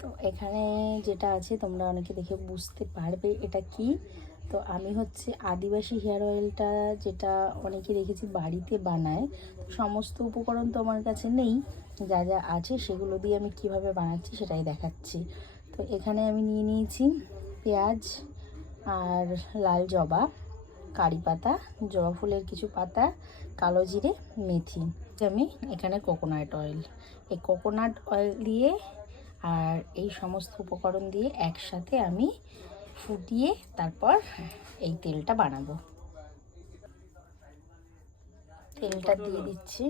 তো এখানে যেটা আছে তোমরা অনেকে দেখে বুঝতে পারবে এটা কি। তো আমি হচ্ছে আদিবাসী হেয়ার অয়েলটা, যেটা অনেকে দেখেছি বাড়িতে বানায়। তো সমস্ত উপকরণ তো আমার কাছে নেই, যা যা আছে সেগুলো দিয়ে আমি কিভাবে বানাচ্ছি সেটাই দেখাচ্ছি। তো এখানে আমি নিয়ে নিয়েছি পেঁয়াজ আর লাল জবা, কারি পাতা, জবা ফুলের কিছু পাতা, কালো জিরে, মেথি। আমি এখানে কোকোনাট অয়েল, এই কোকোনাট অয়েল দিয়ে আর এই সমস্ত উপকরণ দিয়ে একসাথে আমি ফুটিয়ে তারপর এই তেলটা বানাবো। তেলটা দিয়ে দিচ্ছি।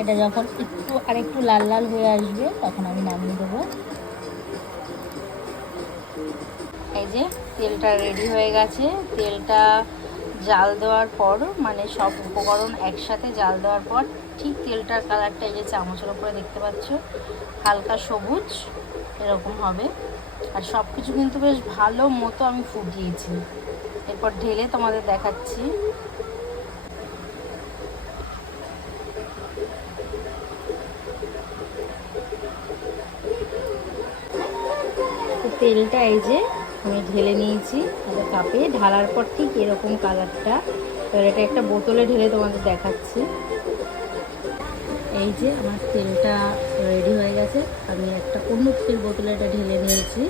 এটা যখন একটু লাল লাল হয়ে আসবে তখন আমি নামিয়ে দেবো। এই যে তেলটা রেডি হয়ে গেছে। তেলটা জাল দেওয়ার পর, মানে সব উপকরণ একসাথে জাল দেওয়ার পর ঠিক তেলটার কালারটা এই যে চামচের উপরে দেখতে পাচ্ছ, হালকা সবুজ এরকম হবে। আর সব কিছু কিন্তু বেশ ভালো মতো আমি ফুটিয়েছি। এরপর ঢেলে তোমাদের দেখাচ্ছি। তেলটা এই যে আমি ঢেলে নিয়েছি একটা কাপে। ঢালার পর ঠিক এরকম কালারটা। এবার এটা একটা বোতলে ঢেলে তোমাদের দেখাচ্ছি। এই যে আমার তেলটা রেডি হয়ে গেছে। আমি একটা অন্য তেল বোতলে এটা ঢেলে নিয়েছি।